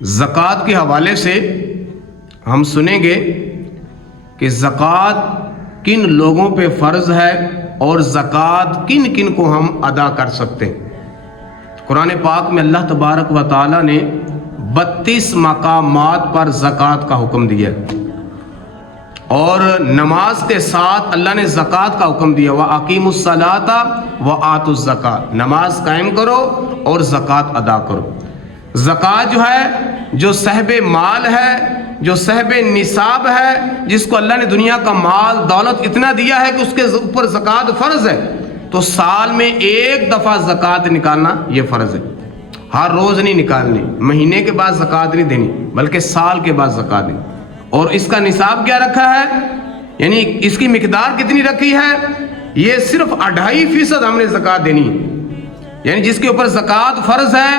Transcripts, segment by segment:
زکوٰۃ کے حوالے سے ہم سنیں گے کہ زکوٰۃ کن لوگوں پہ فرض ہے اور زکوٰۃ کن کن کو ہم ادا کر سکتے ہیں۔ قرآن پاک میں اللہ تبارک و تعالیٰ نے 32 مقامات پر زکوٰۃ کا حکم دیا ہے، اور نماز کے ساتھ اللہ نے زکوٰۃ کا حکم دیا، وَأَقِیمُوا الصَّلَاةَ وَآتُوا الزَّکَاةَ، نماز قائم کرو اور زکوٰۃ ادا کرو۔ زکوٰۃ جو ہے، جو صاحب مال ہے، جو صاحب نصاب ہے، جس کو اللہ نے دنیا کا مال دولت اتنا دیا ہے کہ اس کے اوپر زکوٰۃ فرض ہے، تو سال میں ایک دفعہ زکوٰۃ نکالنا یہ فرض ہے۔ ہر روز نہیں نکالنی، مہینے کے بعد زکوٰۃ نہیں دینی، بلکہ سال کے بعد زکوٰۃ دینی۔ اور اس کا نصاب کیا رکھا ہے، یعنی اس کی مقدار کتنی رکھی ہے، یہ صرف 2.5% ہم نے زکوٰۃ دینی ہے۔ یعنی جس کے اوپر زکوٰۃ فرض ہے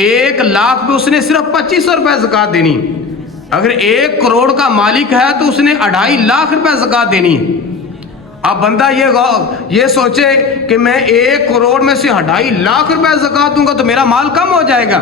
1 لاکھ پہ اس نے صرف 2500 روپے زکوٰۃ دینی ہے۔ اگر 1 کروڑ کا مالک ہے تو اس نے 2.5 لاکھ روپے زکوٰۃ دینی ہے۔ اب بندہ یہ سوچے کہ میں 1 کروڑ میں سے 2.5 لاکھ روپے زکوٰۃ دوں گا تو میرا مال کم ہو جائے گا،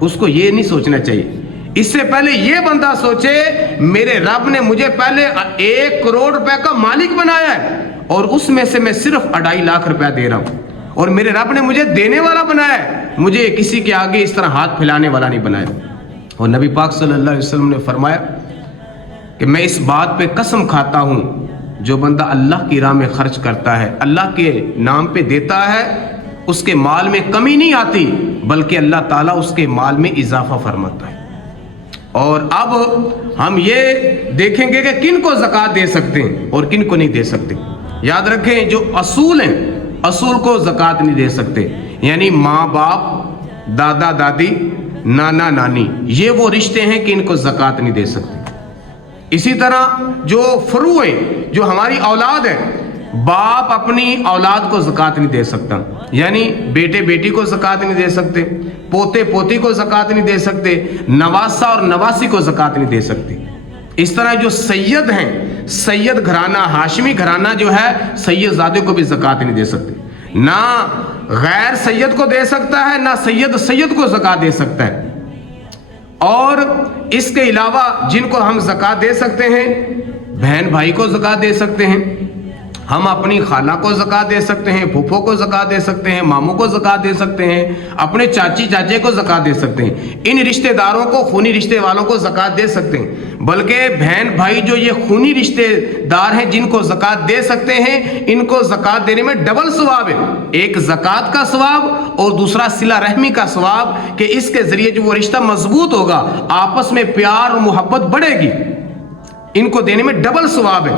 اس کو یہ نہیں سوچنا چاہیے۔ اس سے پہلے یہ بندہ سوچے میرے رب نے مجھے پہلے 1 کروڑ روپے کا مالک بنایا ہے، اور اس میں سے میں صرف 2.5 لاکھ روپے دے رہا ہوں، اور میرے رب نے مجھے دینے والا بنایا ہے، مجھے کسی کے آگے اس طرح ہاتھ پھیلانے والا نہیں بنایا۔ اور نبی پاک صلی اللہ علیہ وسلم نے فرمایا کہ میں اس بات پہ قسم کھاتا ہوں، جو بندہ اللہ کی راہ میں خرچ کرتا ہے، اللہ کے نام پہ دیتا ہے، اس کے مال میں کمی نہیں آتی، بلکہ اللہ تعالیٰ اس کے مال میں اضافہ فرماتا ہے۔ اور اب ہم یہ دیکھیں گے کہ کن کو زکوٰۃ دے سکتے ہیں اور کن کو نہیں دے سکتے۔ یاد رکھیں، جو اصول ہیں، اصول کو زکوٰۃ نہیں دے سکتے، یعنی ماں باپ، دادا دادی، نانا نانی، یہ وہ رشتے ہیں کہ ان کو زکوٰۃ نہیں دے سکتے۔ اسی طرح جو فروع ہیں، جو ہماری اولاد ہے، باپ اپنی اولاد کو زکوٰۃ نہیں دے سکتا، یعنی بیٹے بیٹی کو زکوٰۃ نہیں دے سکتے، پوتے پوتی کو زکوٰۃ نہیں دے سکتے، نواسا اور نواسی کو زکوٰۃ نہیں دے سکتے۔ اس طرح جو سید ہیں، سید گھرانہ، ہاشمی گھرانہ جو ہے، سید زادے کو بھی زکوٰۃ نہیں دے سکتے۔ نہ غیر سید کو دے سکتا ہے، نہ سید کو زکوٰۃ دے سکتا ہے۔ اور اس کے علاوہ جن کو ہم زکوٰۃ دے سکتے ہیں، بہن بھائی کو زکوٰۃ دے سکتے ہیں، ہم اپنی خالہ کو زکوٰۃ دے سکتے ہیں، پھوپھو کو زکوٰۃ دے سکتے ہیں، ماموں کو زکوٰۃ دے سکتے ہیں، اپنے چاچی چاچے کو زکوٰۃ دے سکتے ہیں۔ ان رشتہ داروں کو، خونی رشتے والوں کو زکوٰۃ دے سکتے ہیں، بلکہ بہن بھائی جو یہ خونی رشتے دار ہیں جن کو زکوٰۃ دے سکتے ہیں، ان کو زکوٰۃ دینے میں ڈبل ثواب ہے، ایک زکوٰۃ کا ثواب اور دوسرا صلہ رحمی کا ثواب، کہ اس کے ذریعے جو وہ رشتہ مضبوط ہوگا، آپس میں پیار اور محبت بڑھے گی، ان کو دینے میں ڈبل ثواب ہے۔